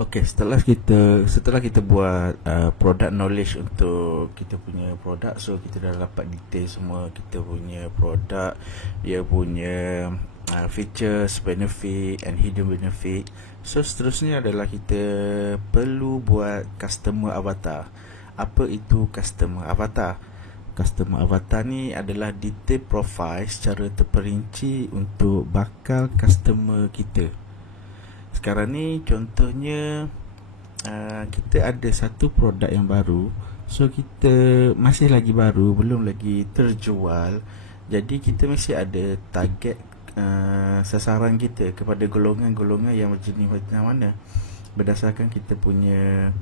Okey, setelah kita buat product knowledge untuk kita punya produk, so kita dah dapat detail semua kita punya produk, dia punya features, benefit and hidden benefit. So seterusnya adalah kita perlu buat customer avatar. Apa itu customer avatar? Customer avatar ni adalah detail profile secara terperinci untuk bakal customer kita. Sekarang ni contohnya kita ada satu produk yang baru, so kita masih lagi baru, belum lagi terjual. Jadi kita mesti ada target sasaran kita kepada golongan-golongan yang berjenis macam mana berdasarkan kita punya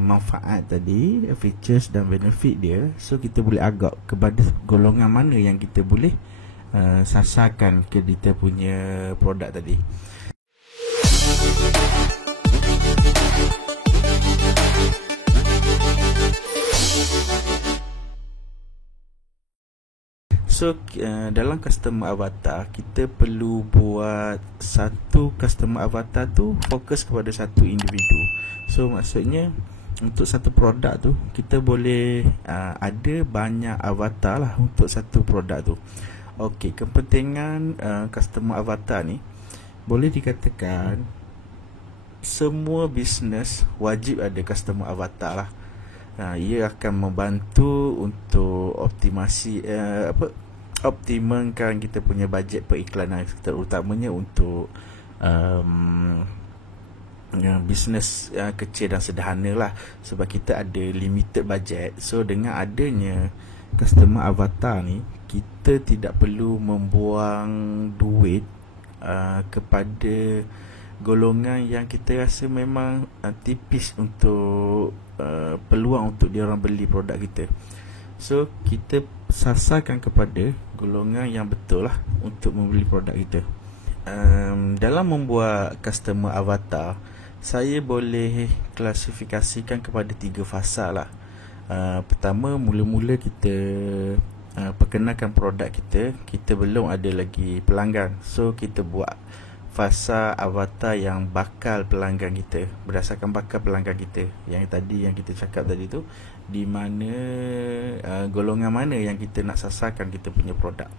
manfaat tadi, features dan benefit dia. So kita boleh agak kepada golongan mana yang kita boleh sasarkan ke kita punya produk tadi. So dalam customer avatar, kita perlu buat satu customer avatar tu fokus kepada satu individu. So maksudnya untuk satu produk tu kita boleh ada banyak avatar lah untuk satu produk tu. Okey, kepentingan customer avatar ni boleh dikatakan semua bisnes wajib ada customer avatar lah. Ia akan membantu untuk optimalkan kita punya bajet periklanan, terutamanya untuk bisnes kecil dan sederhana lah, sebab kita ada limited budget. So dengan adanya customer avatar ni, kita tidak perlu membuang duit kepada golongan yang kita rasa memang tipis untuk peluang untuk dia orang beli produk kita. So kita sasarkan kepada golongan yang betul lah untuk membeli produk kita. Dalam membuat customer avatar, saya boleh klasifikasikan kepada 3 fasa lah. Pertama, mula-mula kita perkenalkan produk kita, kita belum ada lagi pelanggan. So kita buat fasa avatar yang bakal pelanggan kita, berdasarkan bakal pelanggan kita yang tadi, yang kita cakap tadi tu, di mana golongan mana yang kita nak sasarkan kita punya produk.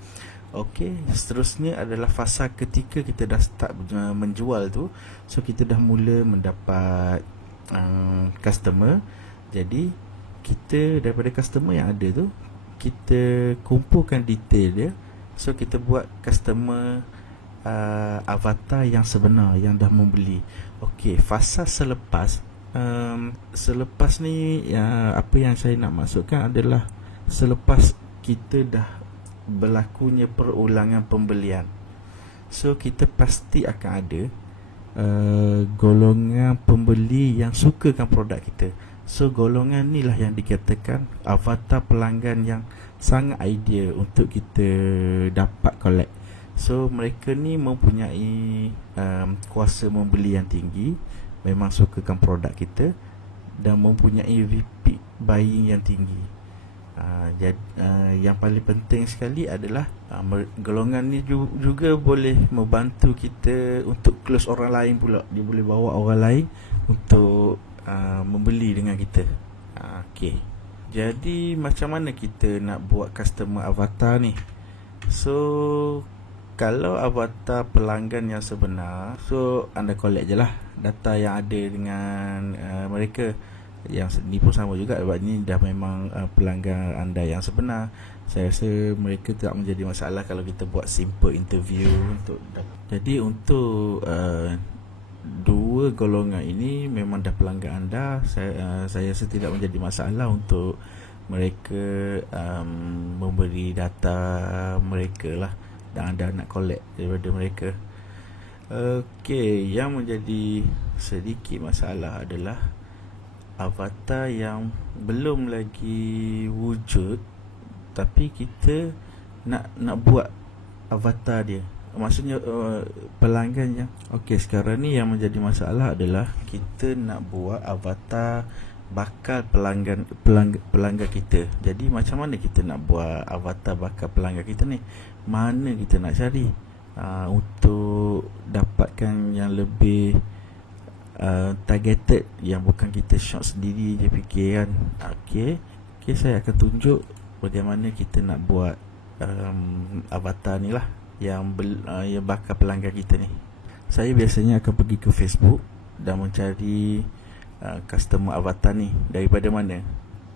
Okey, seterusnya adalah fasa ketika kita dah start menjual tu. So kita dah mula mendapat customer. Jadi kita daripada customer yang ada tu, kita kumpulkan detail dia. So kita buat customer avatar yang sebenar, yang dah membeli. Okey, fasa selepas ni, apa yang saya nak maksudkan adalah selepas kita dah berlakunya perulangan pembelian. So kita pasti akan ada golongan pembeli yang sukakan produk kita. So golongan ni lah yang dikatakan avatar pelanggan yang sangat ideal untuk kita dapat collect. So mereka ni mempunyai kuasa membeli yang tinggi, memang sukakan produk kita, dan mempunyai repeat buying yang tinggi. Yang paling penting sekali adalah golongan ni juga boleh membantu kita untuk close orang lain pula. Dia boleh bawa orang lain untuk membeli dengan kita. Okey, jadi macam mana kita nak buat customer avatar ni? So kalau avatar pelanggan yang sebenar, so anda collect je lah data yang ada dengan mereka. Yang ni pun sama juga, sebab ni dah memang pelanggan anda yang sebenar. Saya rasa mereka tak menjadi masalah kalau kita buat simple interview untuk jadi untuk dua golongan ini memang dah pelanggan anda. Saya rasa tidak menjadi masalah untuk mereka memberi data mereka lah, dan anda nak collect daripada mereka. Okey, yang menjadi sedikit masalah adalah avatar yang belum lagi wujud, tapi kita nak buat avatar dia. Maksudnya pelanggan yang okey, sekarang ni yang menjadi masalah adalah kita nak buat avatar bakal pelanggan kita. Jadi macam mana kita nak buat avatar bakal pelanggan kita ni? Mana kita nak cari untuk dapatkan yang lebih targeted, yang bukan kita shot sendiri je fikir kan. Okay, saya akan tunjuk bagaimana kita nak buat avatar ni lah, yang bakal pelanggan kita ni. Saya biasanya akan pergi ke Facebook dan mencari customer avatar ni. Daripada mana?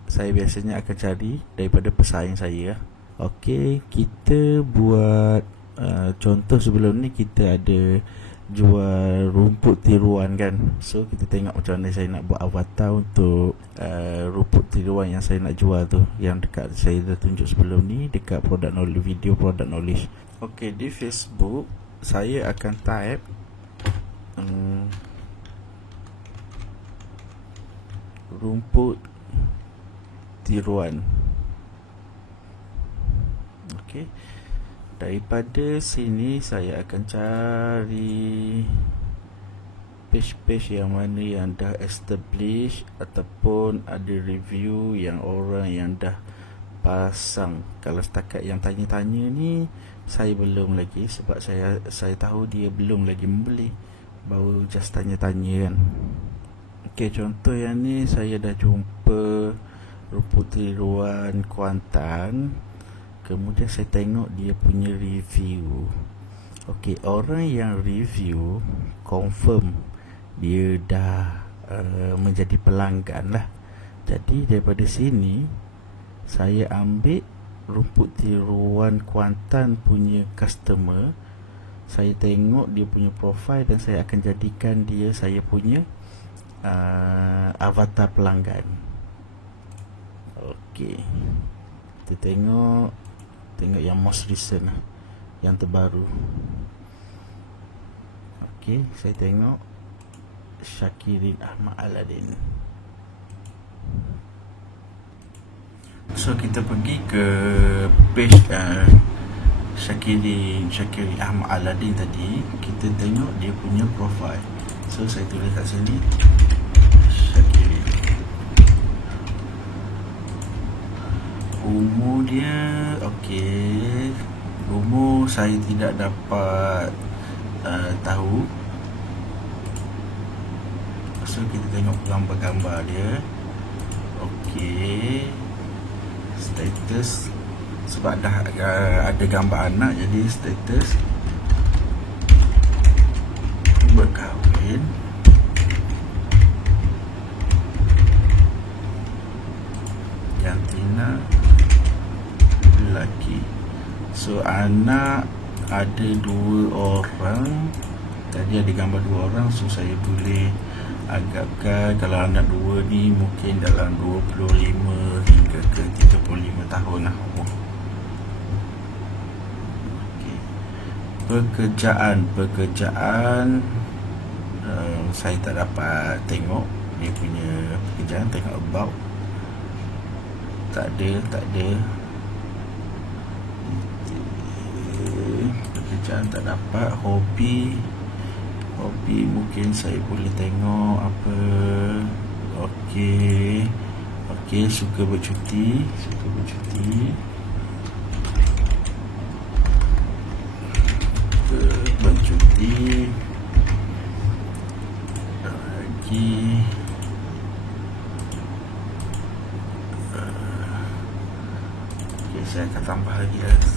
Saya biasanya akan cari daripada pesaing saya. Okey, kita buat contoh sebelum ni kita ada jual rumput tiruan kan. So kita tengok macam mana saya nak buat avatar untuk rumput tiruan yang saya nak jual tu, yang dekat saya dah tunjuk sebelum ni dekat product knowledge, video product knowledge. Okey, di Facebook saya akan type rumput tiruan. Okey, daripada sini saya akan cari page-page yang mana yang dah establish ataupun ada review yang orang yang dah pasang. Kalau setakat yang tanya-tanya ni saya belum lagi, sebab saya tahu dia belum lagi membeli, baru just tanya-tanya kan. Okey, contoh yang ni saya dah jumpa rumput tiruan Kuantan. Kemudian saya tengok dia punya review. Okey, orang yang review confirm dia dah menjadi pelanggan lah. Jadi daripada sini saya ambil rumput tiruan Kuantan punya customer. Saya tengok dia punya profile dan saya akan jadikan dia saya punya avatar pelanggan. Okey, kita tengok yang most recent lah, yang terbaru. Okey, saya tengok Syakirin Ahmad Aladin. So kita pergi ke page Syakirin Ahmad Aladin tadi. Kita tengok dia punya profile. So saya tulis kat sini Syakirin. Umur dia, okey, umur saya tidak dapat tahu. So kita tengok gambar-gambar dia. Okey, status, sebab dah ada gambar anak, jadi status berkahwin. Jantina lelaki. So anak ada 2 orang. Tadi ada gambar 2 orang. So saya boleh agakkan kalau anak 2 ni mungkin dalam 25 hingga ke 35 tahun lah umur. Okay. Pekerjaan saya tak dapat tengok dia punya pekerjaan. Tengok about, tak ada. Pekerjaan tak dapat. Hobi mungkin saya boleh tengok apa. Okey, suka bercuti. Lagi saya akan tambah lagi ada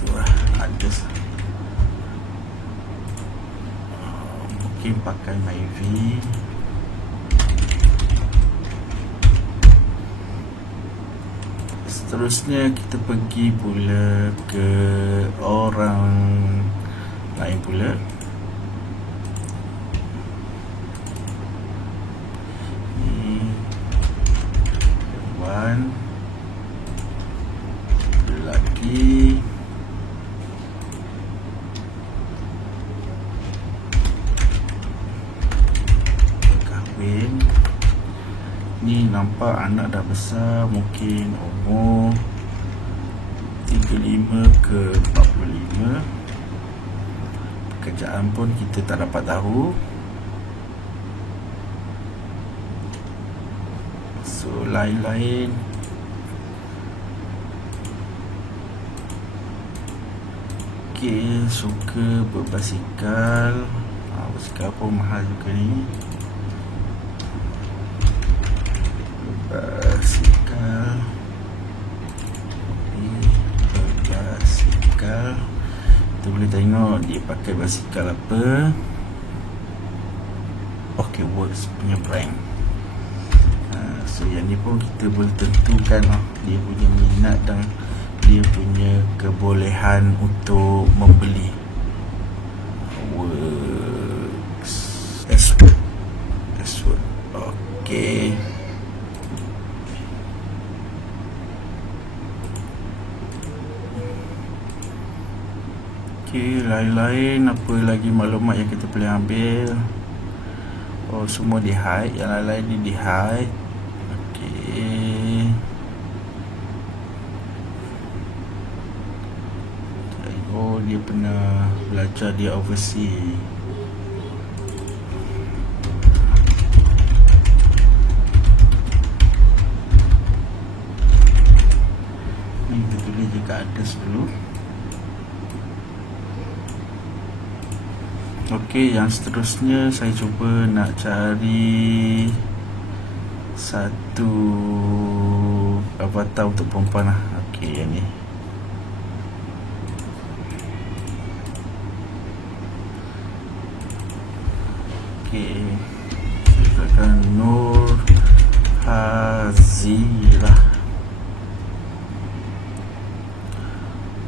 mungkin pakai Myvi. Seterusnya kita pergi pula ke orang lain pula. Ni perempuan, lelaki. Berkahwin. Ni nampak anak dah besar, mungkin umur 35 ke 45. Pekerjaan pun kita tak dapat tahu. So lain-lain. Okay, suka berbasikal. Basikal pun mahal juga ni. dia pakai basikal apa. Okay, works punya brand. So yang ni pun kita boleh tentukan dia punya minat dan dia punya kebolehan untuk membeli. Works Ashford. Okay. Okay, lain-lain apa lagi maklumat yang kita boleh ambil? Oh, semua di hide, yang lain-lain ni di hide. Okay. Oh, dia pernah belajar di overseas. Ni kita tulis jika ada dulu. Okey, yang seterusnya saya cuba nak cari satu avatar untuk perempuan lah. Okey, yang ni. Okey, kita akan Nur Hazirah.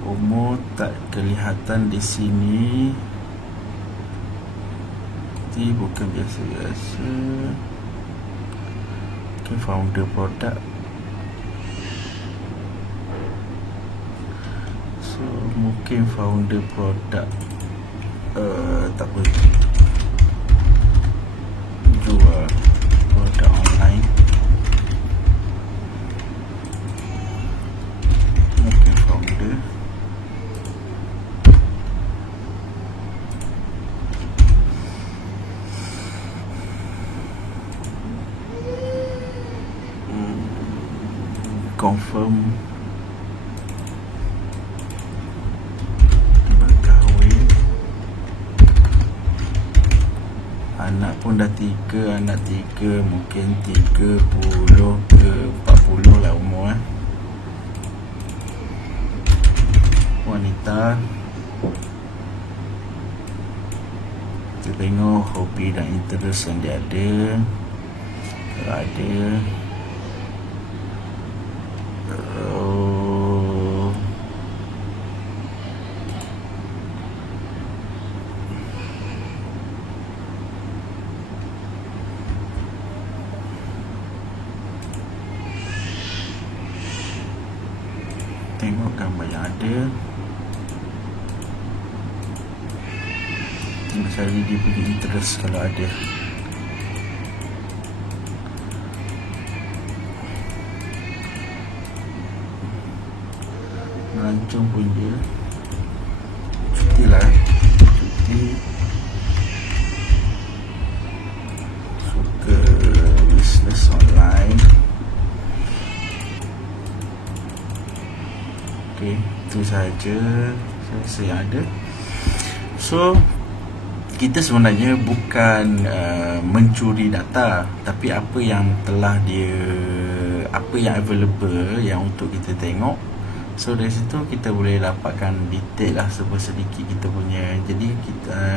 Umur tak kelihatan di sini. Bukan biasa-biasa. Okay, founder produk. So mungkin founder produk tak apa, jual produk online. Mungkin founder. Confirm berkahwin, anak pun dah 3, anak 3, mungkin 30 ke 40 lah umur. Wanita. Kita tengok hobi dan interest yang dia ada. Kalau ada, tengok gambar yang ada. Cari dia punya interest kalau ada. Melancong pun dia cuti lah, cuti. Suka business online. Okay, itu sahaja saya rasa yang ada. So kita sebenarnya bukan mencuri data, tapi apa yang telah dia, apa yang available yang untuk kita tengok. So dari situ kita boleh dapatkan detail lah sedikit kita punya, jadi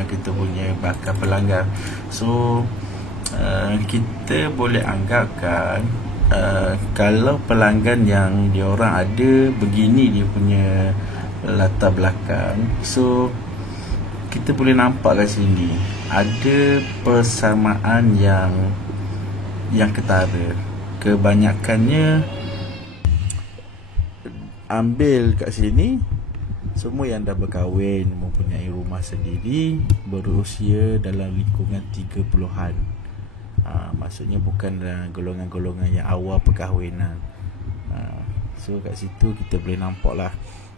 kita punya bakal pelanggan. So kita boleh anggapkan kalau pelanggan yang diorang ada begini dia punya latar belakang, so kita boleh nampak kat sini ada persamaan yang ketara. Kebanyakannya ambil kat sini semua yang dah berkahwin, mempunyai rumah sendiri, berusia dalam lingkungan 30-an. Maksudnya bukan golongan-golongan yang awal perkahwinan. So kat situ kita boleh nampak lah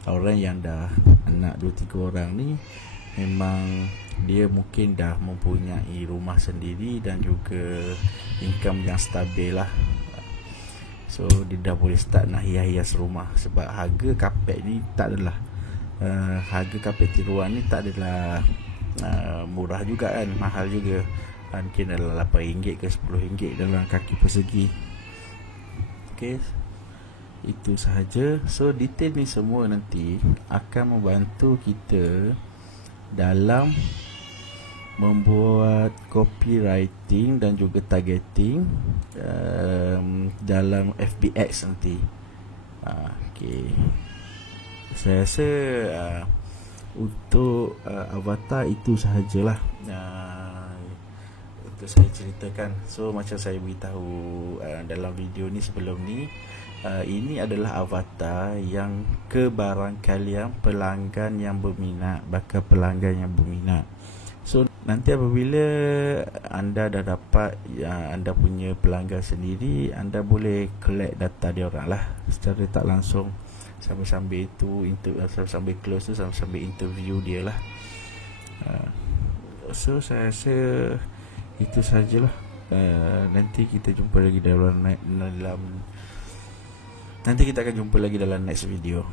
orang yang dah anak 2-3 orang ni memang dia mungkin dah mempunyai rumah sendiri dan juga income yang stabil lah. So dia dah boleh start nak hias-hias rumah. Sebab harga kapet ni tak adalah harga kapet tiruan ni tak adalah murah juga kan, mahal juga. Mungkin adalah RM8 ke RM10 dalam kaki persegi. Okay, itu sahaja. So detail ni semua nanti akan membantu kita dalam membuat copywriting dan juga targeting dalam FBX nanti. Okay. Saya rasa untuk avatar itu sahajalah untuk saya ceritakan. So macam saya beritahu dalam video ni sebelum ni, ini adalah avatar yang kebarangkalian pelanggan yang berminat, bakal pelanggan yang berminat. So nanti apabila anda dah dapat anda punya pelanggan sendiri, anda boleh collect data dia orang lah secara tak langsung, sambil-sambil itu sambil close tu, sambil interview dia lah. So saya rasa itu sajalah. Nanti kita jumpa lagi nanti kita akan jumpa lagi dalam next video.